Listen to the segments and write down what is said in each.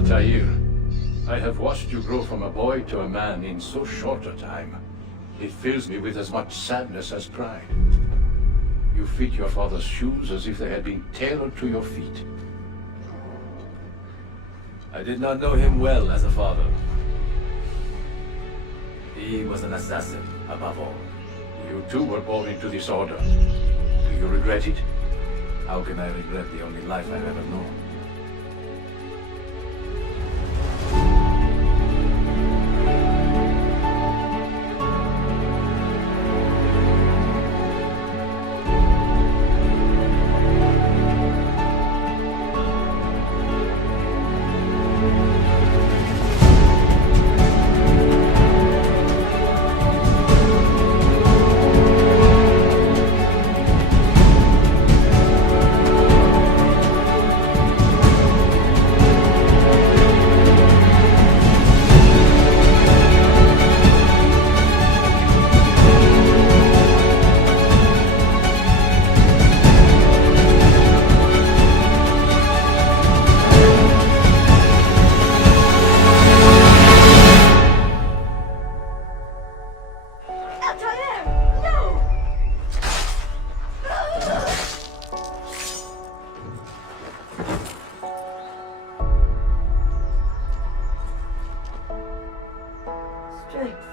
Altair, I have watched you grow from a boy to a man in so short a time. It fills me with as much sadness as pride. You fit your father's shoes as if they had been tailored to your feet. I did not know him well as a father. He was an assassin, above all. You too were born into this order. Do you regret it? How can I regret the only life I've ever known? Strength,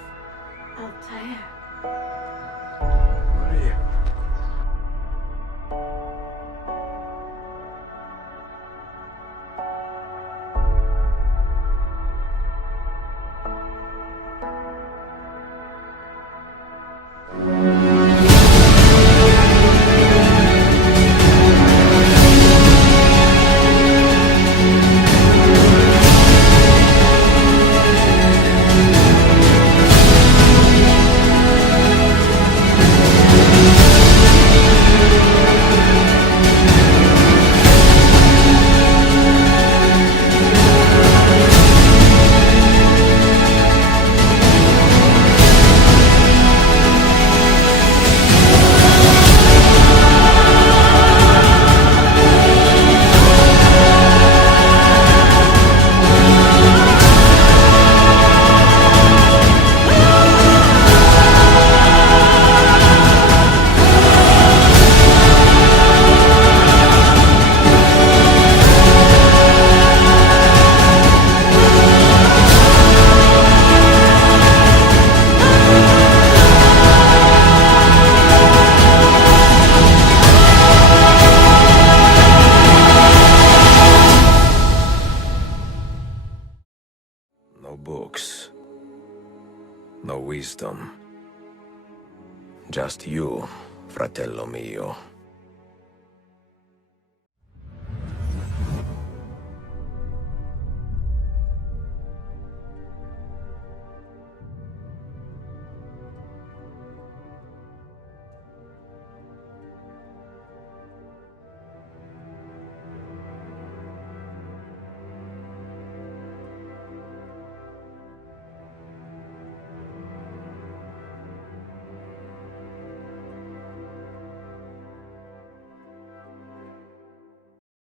books. No wisdom. Just you, fratello mio.